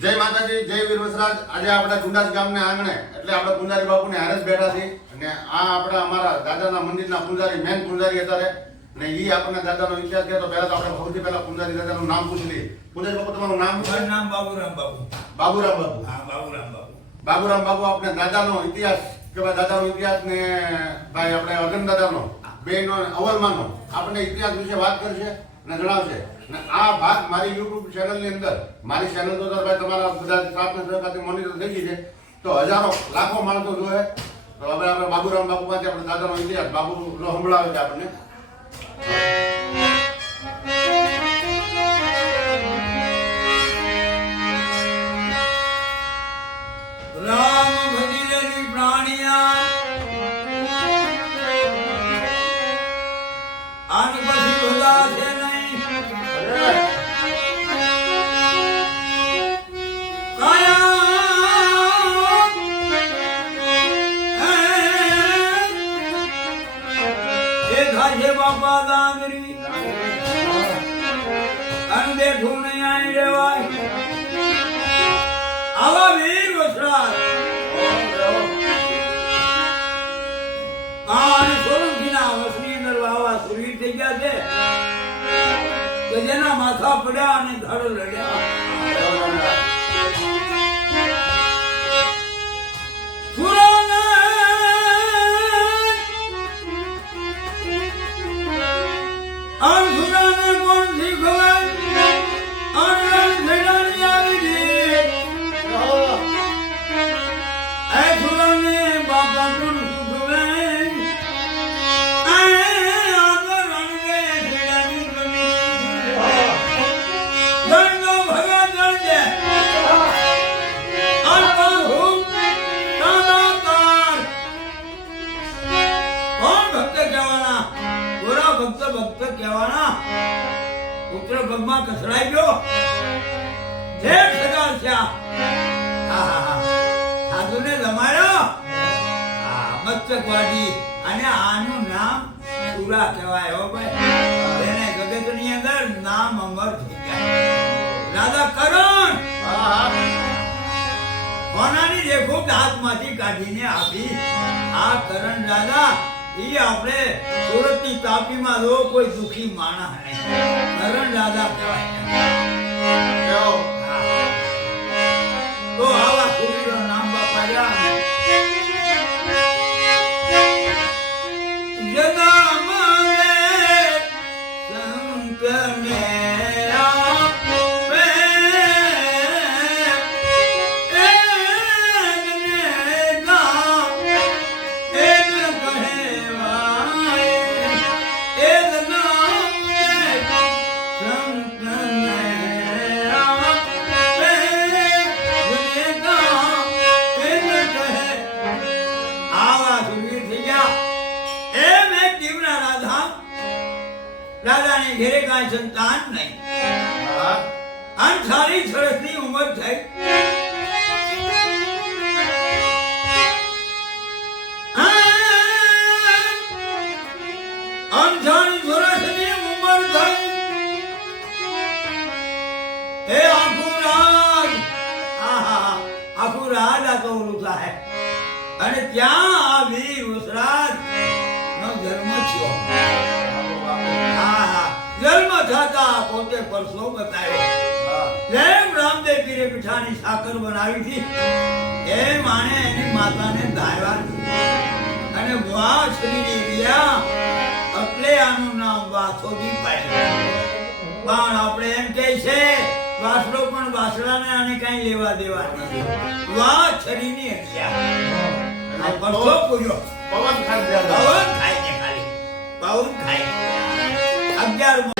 જય માતાજી જય વીર વસરાજ આજે આપણા ગુંડાસ ગામને આંગણે એટલે આપણે પૂંજારી બાપુને હારે જ બેઠા છીએ. અને આ આપણા અમારા દાદાના મંદિરના પૂંજારી મેન પૂંજારી અત્યારે. અને એ આપણને દાદાનો ઇતિહાસ કહે તો પહેલા તો આપણે સૌથી પહેલા પૂંજારી દાદાનું નામ પૂછી લઈએ. પૂંજારી બાપુ તમારું નામ શું છે? નામ બાબુરામ બાબુ. બાબુરામ બાબુ. હા બાબુરામ બાબુ. બાબુરામ બાબુ આપણે દાદાનો ઇતિહાસ કે ભાઈ દાદાનો ઇતિહાસ ને ભાઈ આપણે અગન દાદાનો બેનો અવલમાનો આપણે ઇતિહાસ વિશે વાત કરશે અને જણાવશે. અને આ ભાગ મારી યુટ્યુબ ચેનલની અંદર, મારી ચેનલ તો ભાઈ તમારા બધા સ્ટાફને સહકારથી મોનિટર થઈ ગઈ છે. તો હજારો, લાખો માણસો જોવે તો હવે આપણે બાબુરામ બાપુ પાસે આપણે દાદાનો ઇતિહાસ બાબુ સંભળાવે છે આપણને. આવા વીર વસરાજ. વસની અંદર આવા સુરવીર થઈ છે. કે જેના માથા પડ્યા અને ધડ લડ્યા. પુત્ર ગમમાં કસડાઈ ગયો. જે સગાર થયા. સાધુને જમાડ્યો આ મસ્તકવાડી અને આનું નામ સુરા કહેવાય હો ભાઈ. એને જગતની અંદર નામ અમર થઈ ગયા રાધા કરણ! સોનાની રેખો હાથમાંથી કાઢીને આપી. આ કરણ દાદા ઈ આપણે સુરતની તાપીમાં જો કોઈ દુખી માણસ નહીં. કરણ દાદા કહેવાય. તો આવા રાધાને ઘેરે કાંઈ સંતાન નહીં. અણસારી વર્ષની ઉંમર થઈ. અણસારી વર્ષની ઉંમર થઈ. એ અને ત્યાં જન્મ પોતે પરસો બતાવ્યો. જેમ રામદેવ પીરે પીઠાની સાકર બનાવી હતી એમ આને એની માતાને ધાર્યા અને વાછરીની રહ્યા એટલે આનું નામ વાસોદી પાડ્યું. પણ આપણે એમ કહે છે વાસડો પણ વાસડાને આને કઈ લેવા દેવા નથી. વાછરીની ની આ પરસો પૂર્યો. પવન ખાઈ પવન ખાઈ પવન ખાઈ. અગિયાર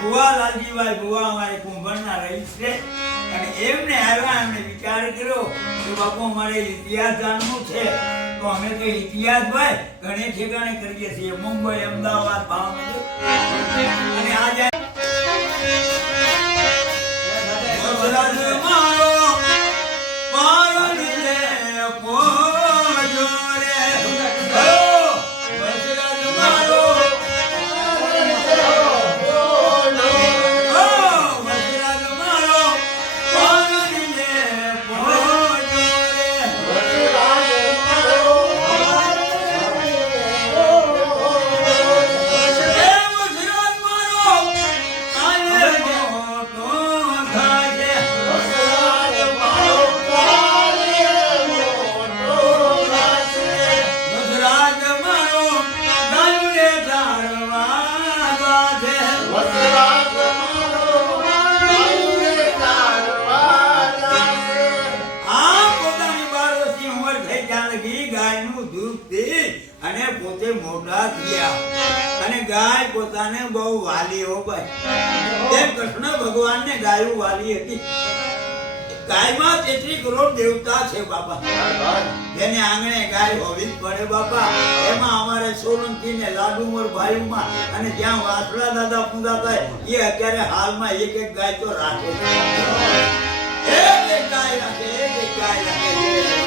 ભુવા. લાલજીભાઈ ભુવા અમારે કુંભરના રહીશ છે અને એમને આવ્યા એમને વિચાર કર્યો કે બાપુ અમારે ઇતિહાસ જાણવું છે તો અમે તો ઇતિહાસ ભાઈ ઘણે ઠેકાણે કરીએ છીએ મુંબઈ અમદાવાદ ભાવનગર અને આજે મારો અને પોતે મોટા થયા. અને ગાય પોતાને બહુ વાલી હો ભાઈ એમ કૃષ્ણ ભગવાનને ગાયું વાલી હતી. ગાયમાં તેત્રી કરોડ દેવતા છે બાપા. જેને આંગણે ગાય હોવી જ પડે બાપા. એમાં અમારે સોલંકી ને લાડુમર ભાઈમાં અને જ્યાં વાસડા દાદા પૂજા થાય, એ અત્યારે હાલમાં એક એક ગાય તો રાખે એક એક ગાય રાખે, એક એક ગાય રાખે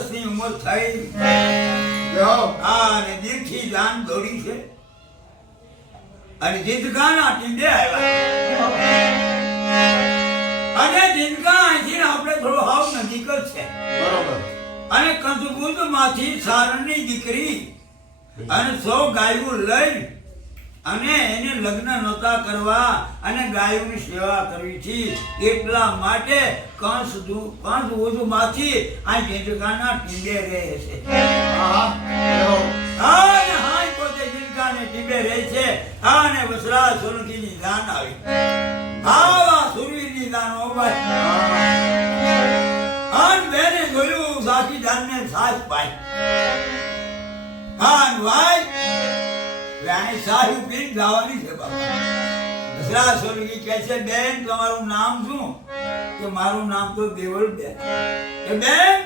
વર્ષની ઉંમર થઈ. અને દીઠી જાન દોડી છે. અને જીતકાના ટીંડે આવ્યા. અને જીતકા અહીંથી આપણે થોડો હાવ નજીક જ છે. અને કંસકુંજમાંથી સારણની દીકરી અને સૌ ગાયું લઈ અને એને લગ્ન નહોતા કરવા અને ગાયોની સેવા કરવી છે એટલા માટે કંસ કંસમાંથી આ જીતકાના ટીંડે રહે છે. રાણી સાહી પીર ગાવાની છે બાપા. દસરા સોલંકી કહે છે, બેન, તમારું નામ શું? કે મારું નામ તો દેવળ બેન કે બેન,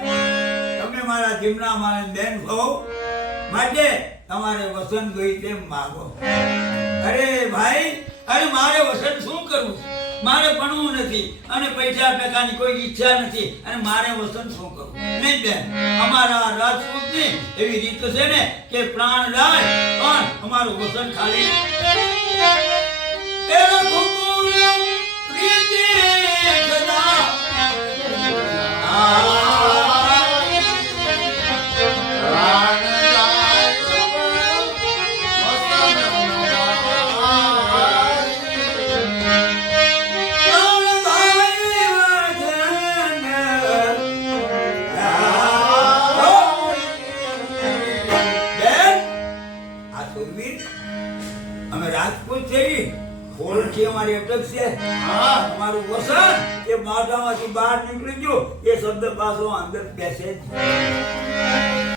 તમે મારા જીમના મારે બેન છો માટે તમારે વસન ગઈ તેમ માગો. અરે ભાઈ, અરે મારે વસન શું કરવું મારે ભણવું નથી અને પૈસા ટકાની કોઈ ઈચ્છા નથી. અને મારે વસન શું કરવું નહીં બેન, અમારા રાજપૂતની એવી રીત છે ને કે પ્રાણ રાય પણ અમારું વસન ખાલી. એનો કુકુલ અમારી અટક છે. અમારું વસન એ માથામાંથી બહાર નીકળી ગયું એ શબ્દ પાછો અંદર બેસે